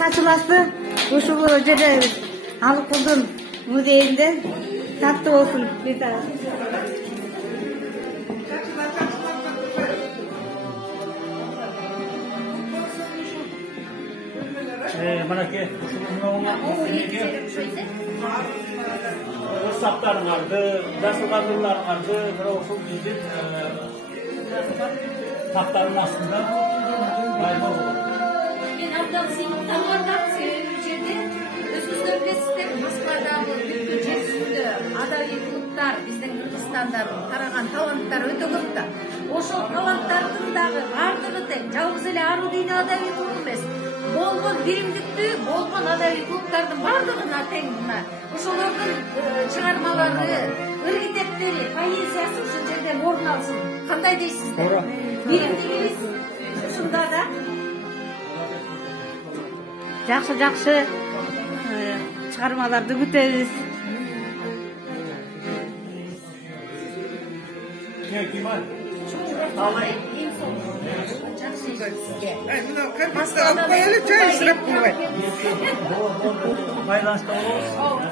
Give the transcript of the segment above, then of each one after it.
чачыласы ушул жерде Алыкулдун музейинде таттуу болсун. Manaki saptarыңарды, жасылғазыларыңарды ошол биздин тактардын астында байлоо. Мен абдан сыймыктаган жерде өзүңүздөр билесиздер, Москвадагы бүткүл жер жүзүндө адабий клубтар, биздин Кыргызстандагы тараган таланттар өтө көп да. Ошол таланттардын дагы бардыгы тең, жалгыз эле Ару Дүйнө адабий клуб эмес. Болгон биримдиктүү, болгон адабий клубтардын бардыгына тең мына. Ошолордун чыгармалары, ыр-китептери, поэзиясы ушул жерден орун алсын. Кандай дейсиздер? Биримдигибиз ушунда да. Жакшы чыгармаларды күтөбүз.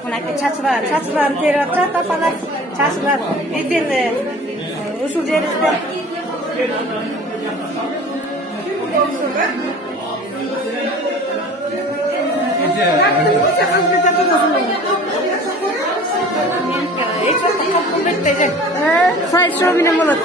Мынакей чачыларын терип атат апалар. Чачылар эртең ушул жерибизде слайд-шоу менен болот.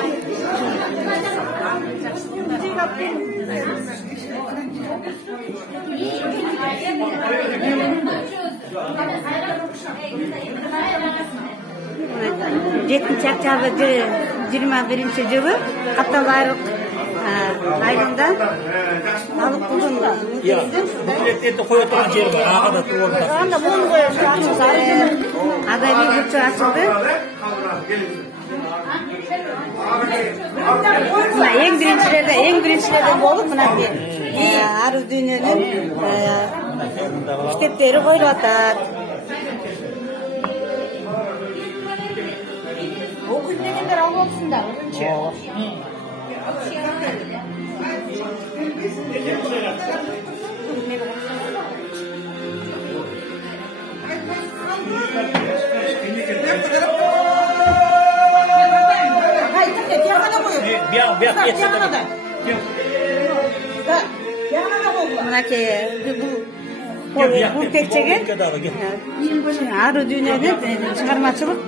Жетинчи октябрь 21-жылы Катталайрык айылында Алыкулдун Буклеттерди кое турган жер бар, ага да турган. анда муну коюш адабий бурчу ачылды. Эң биринчилерден болуп мынакей Ару Дүйнөнүн китептери коюлуп атат. Окуйт дегендер албапсыңдар, ырынчы. Мынакей бул текчеге Ару Дүйнөнүн чыгармачылык